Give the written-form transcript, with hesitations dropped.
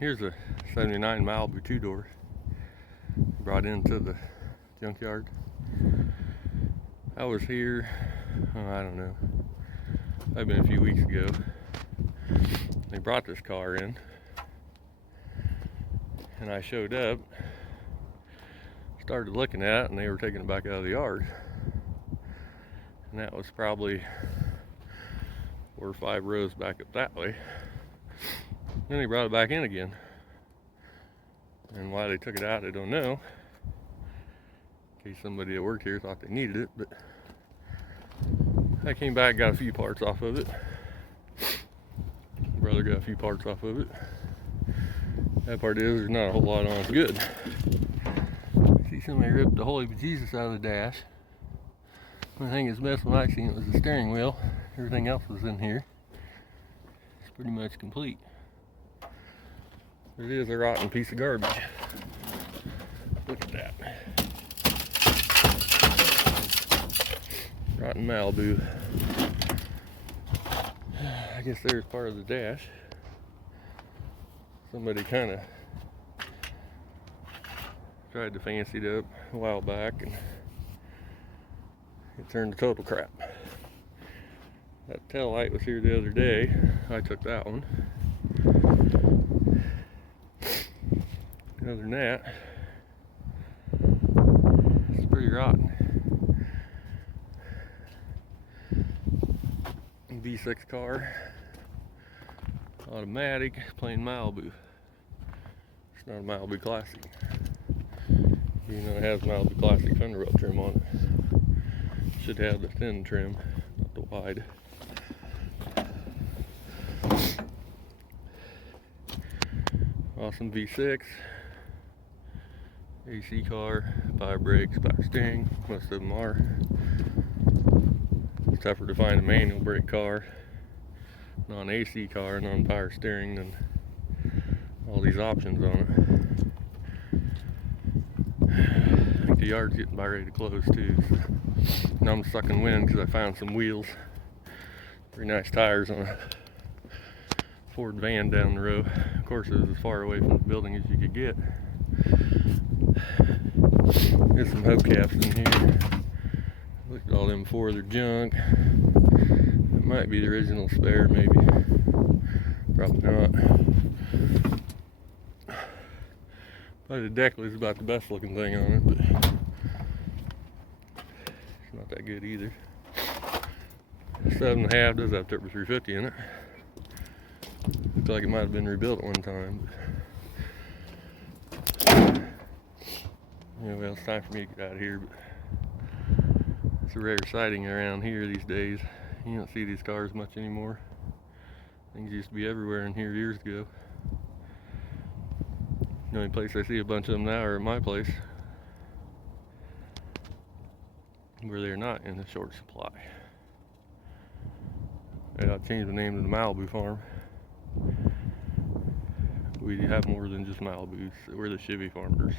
Here's a 79 Malibu two-door brought into the junkyard. I was here, I don't know, I've been a few weeks ago. They brought this car in and I showed up, started looking at it, and they were taking it back out of the yard. And that was probably 4 or 5 rows back up that way. Then they brought it back in again. And why they took it out, I don't know. In case somebody that worked here thought they needed it, but I came back, got a few parts off of it. Brother got a few parts off of it. That part is, there's not a whole lot on it. Good. See, somebody ripped the holy bejesus out of the dash. The thing that's best when I seen it was the steering wheel. Everything else was in here. It's pretty much complete. It is a rotten piece of garbage. Look at that. Rotten Malibu. I guess there's part of the dash. Somebody kind of tried to fancy it up a while back and it turned to total crap. That tail light was here the other day. I took that one. Other than that, it's pretty rotten. V6 car, automatic, plain Malibu. It's not a Malibu Classic. Even though it has Malibu Classic fender well trim on it. Should have the thin trim, not the wide. Awesome V6. AC car, power brakes, power steering. Most of them are. It's tougher to find a manual brake car, non-AC car, non-power steering than all these options on it. I think the yard's getting about ready to close too. So now I'm sucking wind because I found some wheels. Pretty nice tires on a Ford van down the road. Of course, it was as far away from the building as you could get. There's some hubcaps in here. Look at all them before, they're junk. It might be the original spare, maybe. Probably not. Probably the deck was about the best looking thing on it, but it's not that good either. 7.5 does have Turbo 350 in it. Looks like it might have been rebuilt at one time. Yeah, well, it's time for me to get out of here, but it's a rare sighting around here these days. You don't see these cars much anymore. Things used to be everywhere in here years ago. The only place I see a bunch of them now are at my place, where they're not in the short supply. Yeah, I changed the name to the Malibu farm. We have more than just Malibus. We're the Chevy farmers.